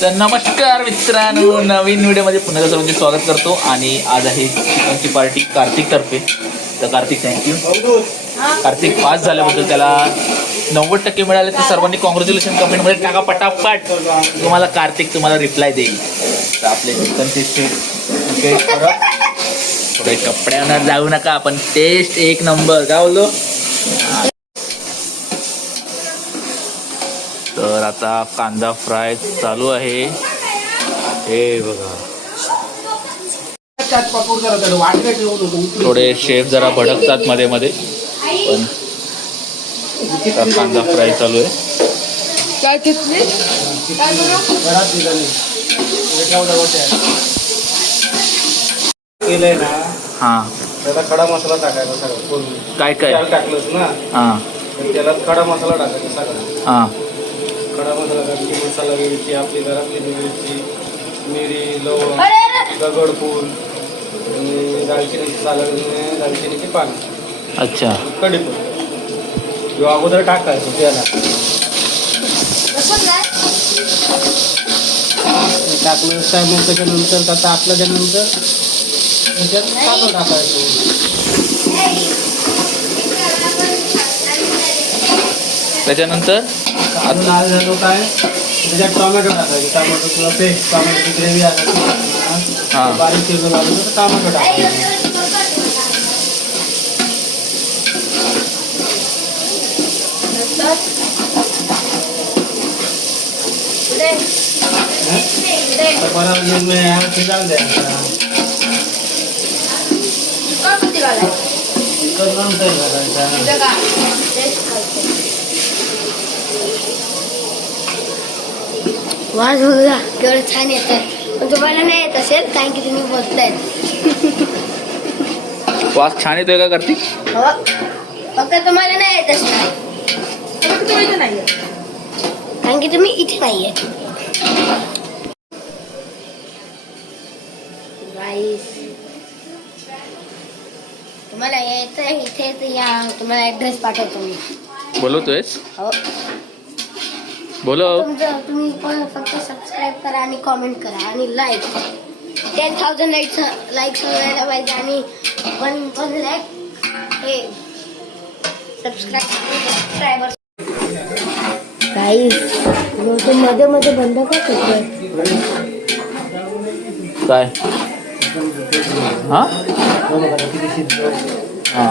तर नमस्कार मित्रांनो, नवीन व्हिडिओमध्ये पुन्हा सर्वांचे स्वागत करतो. आणि आज आहे चिकनची पार्टी कार्तिक तर्फे. तर कार्तिक थँक्यू. कार्तिक पास झाल्याबद्दल त्याला 90% मिळाले. तर सर्वांनी कॉंग्रॅच्युलेशन कमेंटमध्ये टाका पटापट. तुम्हाला कार्तिक तुम्हाला रिप्लाय देईल. तर आपले चिकनचे थोडे कपड्यावर जाऊ नका, आपण टेस्ट एक नंबर काय बोललो. तर आता कांदा फ्राय चालू आहे. हे बघा, थोडे शेफ जरा भडकतात मध्ये मध्ये, पण कांदा फ्राय चालू आहे. हा, त्याला खडा मसाला टाकायचा सगळं. काय काय टाकलंस ना, हा त्याला खडा मसाला टाकायचा सगळं. हा, खडा मसाला टाकली, मसाला वेलची, आपली घरातली वेलची, मिरी, लवंग, दगडफूल आणि दालचिनीची सालं, दालचिनीची पानं, अच्छा, कढीपत्ता किंवा अगोदर टाकायचं त्याला. टाकलं काय मग त्याच्यानंतर टाकल्याच्यानंतर त्याच्यात तांदूळ टाकायचं. त्याच्यानंतर आता लाल झालो काय त्याच्यात टोमॅटो टाकायचं. टोमॅटो किंवा पेस्ट, टोमॅटोची ग्रेव्ही असेल हा, बारीक चिरून घालून तर टोमॅटो टाकायचं. परत जाऊ द्या. वाज बघा केवढं छान येतं, पण तुम्हाला नाही येत असेल कारण की तुम्ही बोलताय. वास छान येतोय का कार्तिक? हो, फक्त तुम्हाला नाही येत असणार कारण की तुम्ही इथे नाहीये. तुम्हाला यायचं इथे तर या, तुम्हाला ऍड्रेस पाठवतो मी. बोलवतोयस? हो, बोलव. तुम्ही पण फक्त सबस्क्राईब करा आणि कॉमेंट करा आणि लाईक 10,000 लाईक्स व्हायला पाहिजे. आणि वन लाईक हे सबस्क्रायबर. काही मध्ये मध्ये बंद का करतोय? काय हा हा,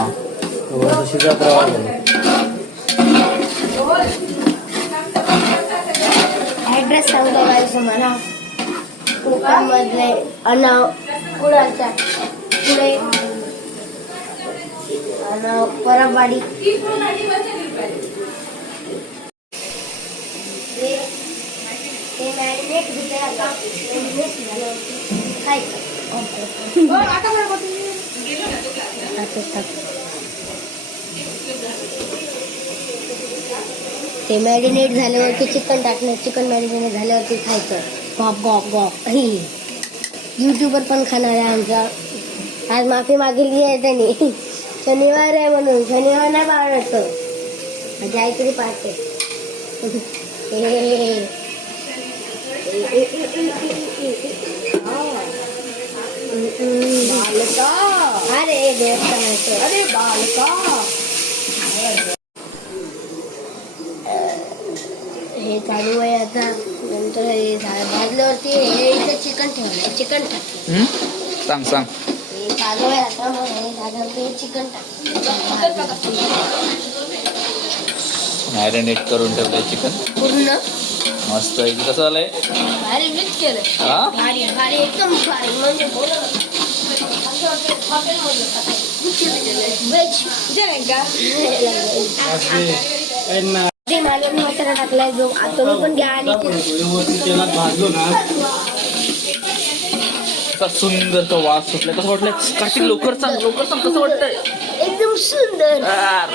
ऍड्रेस सांगतो गाईस मला. कोकण मधले अनाव कुडाच्या पुढे परबवाडी. ते मॅरिनेट ते मॅरिनेट झाल्यावरती चिकन टाकलं. चिकन मॅरिनेट झाल्यावरती खायचं. गॉप गॉप गॉप. युट्यूबर पण खाणार आहे आमचा. आज माफी मागितली आहे त्यांनी. शनिवार आहे म्हणून. शनिवार नाही पाळायचं. माझी आई तरी पाळते. अरे देवस्थानाचं. अरे बालका, हे चालू आहे आता. नंतर हे भाजल्यावरती हे इथे चिकन ठेवलंय. चिकन टाकलं. सांग सांग. हे चालू आहे आता. मग हे झाल्यावरती हे चिकन टाकलं. मॅरिनेट करून ठेवलंय चिकन पूर्ण मस्त आहे. कसं झालंय? भारी मिक्स केलं. हा, भारी भारी एकदम भारी. म्हणजे मालवणी मसाला टाकलाय जो. तुम्ही पण घ्या आणि तेलात भाजलो ना, असा सुंदर तो वास सुटलाय. कसं वाटलंय कार्तिक? लवकर सांग, लवकर सांग, कसं वाटतंय? एकदम सुंदर. यार,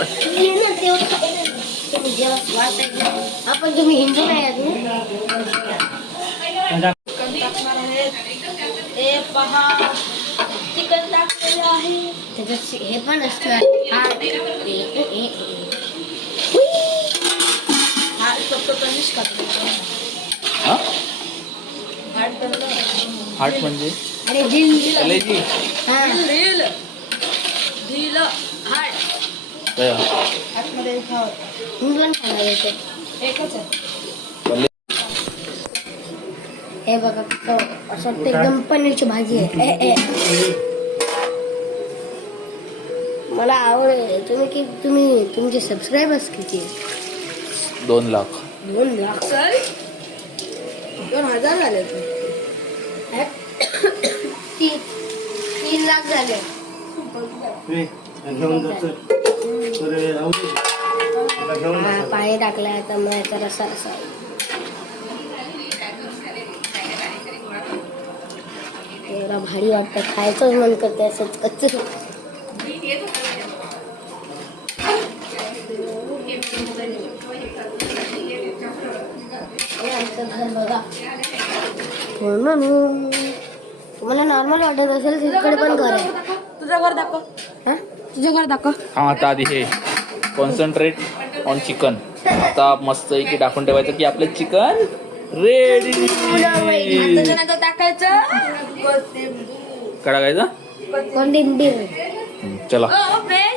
आपण तुम्ही हिंदू नाही अजून. चिकन टाकलेलं आहे त्याच्यात. हे पण असणार. हा हार्ट म्हणजे अरे दिल कलेजी हा कया? मी पण खाणार होते एकच आहे. कले हे बघा तो असं वाटतं एकदम पनीरची भाजी आहे मला आवडेल. तुम्ही तुमचे सबस्क्रायबर्स किती आहेत? 2 लाख. 2 लाख 2,000 झाले ते 3 लाख झाले. घेऊन जातो राहू दे. आता घेऊन हा, जातो. पाणी टाकलंय आता मग याचा रसा असा एवढा भारी वाटतं खायचंच मन करते असंच कच्च. बघा तुम्हाला नॉर्मल वाटत असेल तिकडे पण घर आहे. तुझं घर दाखव. हा? तुझं घर दाखव. हा आता आधी हे कॉन्सन्ट्रेट ऑन चिकन. आता मस्त की टाकून ठेवायचं की आपलं चिकन रेडी. त्याच्यानंतर टाकायचं काय टाकायचं? कोथिंबीर. चला फ्रेंड